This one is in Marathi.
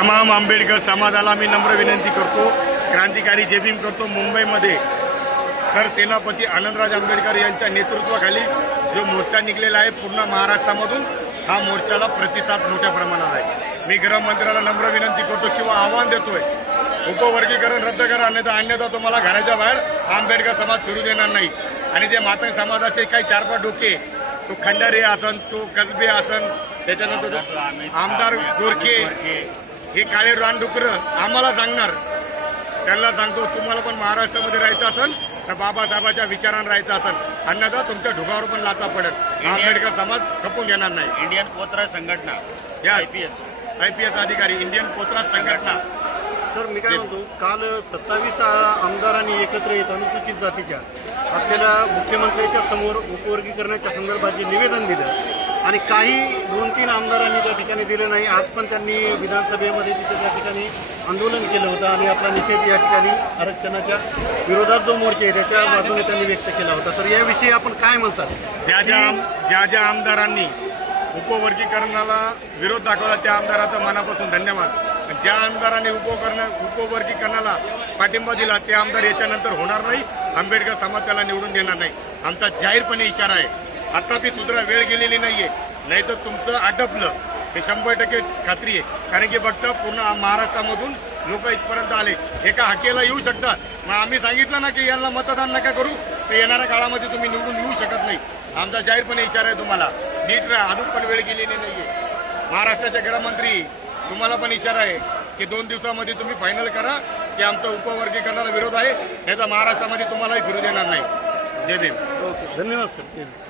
तमाम आंबेडकर समाजाला मी नम्र विनंती करतो, क्रांतिकारी जय भीम करतो। मुंबईमध्ये सरसेनापती आनंदराज आंबेडकर यांच्या नेतृत्वाखाली जो मोर्चा निघलेला आहे पूर्ण महाराष्ट्रामधून, हा मोर्चाला प्रतिसाद मोठ्या प्रमाणात आहे। मी गृहमंत्र्याला नम्र विनंती करतो किंवा आव्हान देतोय, उपवर्गीकरण रद्द करा, अन्यथा तुम्हाला घराच्या बाहेर आंबेडकर समाज फिरू देणार नाही। आणि जे मातंग समाजाचे काही 4-5 डोके, तो खंडारे आसन, तो कसबे आसन, त्याच्यानंतर आमदार गोरखे, हे काळे रानडुकरं आम्हाला सांगणार। त्यांना सांगतो, तुम्हाला पण महाराष्ट्रामध्ये राहायचं असेल तर बाबासाहेबांच्या विचारांना राहायचं असेल, अन्यथा तुमच्या ढुगावर पण लाथा पडत। आंबेडकर समाज खपून घेणार नाही। इंडियन कोतराज संघटना, IPS अधिकारी, इंडियन कोतराज संघटना। सर, मी काय म्हणतो, काल 27 आमदारांनी एकत्र येत अनुसूचित जातीच्या आपल्याला मुख्यमंत्र्यांच्या समोर उपवर्गीकरणाच्या संदर्भात जे निवेदन दिलं आणि काही 2-3 आमदारांनी त्या ठिकाणी दिलं नाही। आज पण त्यांनी विधानसभेमध्ये तिथे त्या ठिकाणी आंदोलन केलं होतं आणि आपला निषेध या ठिकाणी आरक्षणाच्या विरोधात जो मोर्चा आहे त्याच्या बाजूने त्यांनी व्यक्त केला होता। तर याविषयी आपण काय म्हणतात? ज्या ज्या आमदारांनी उपवर्गीकरणाला विरोध दाखवला त्या आमदाराचं मनापासून धन्यवाद। ज्या आमदारांनी उपवर्गीकरणाला पाठिंबा दिला ते आमदार याच्यानंतर होणार नाही। आंबेडकर समाज त्याला निवडून देणार नाही, आमचा जाहीरपणे इशारा आहे। आता ती सुद्धा वेळ गेलेली नाहीये, नाही तर तुमचं आटपलं हे 100% खात्री आहे। कारण की बघता पूर्ण महाराष्ट्रामधून लोक इथपर्यंत आले, एका हाकेला येऊ शकतात। मग आम्ही सांगितलं ना की यांना मतदान नका करू, तर येणाऱ्या काळामध्ये तुम्ही निवडून येऊ शकत नाही। आमचा जाहीरपणे इशारा आहे तुम्हाला, नीट राहा, अजून पण वेळ गेलेली नाहीये। महाराष्ट्राचे गृहमंत्री, तुम्हाला पण इशारा आहे की 2 दिवसामध्ये तुम्ही फायनल करा की आमचा उपवर्गीकरणाला विरोध आहे, याचा महाराष्ट्रामध्ये तुम्हालाही फिरू देणार नाही। जय भीम। ओके, धन्यवाद सर।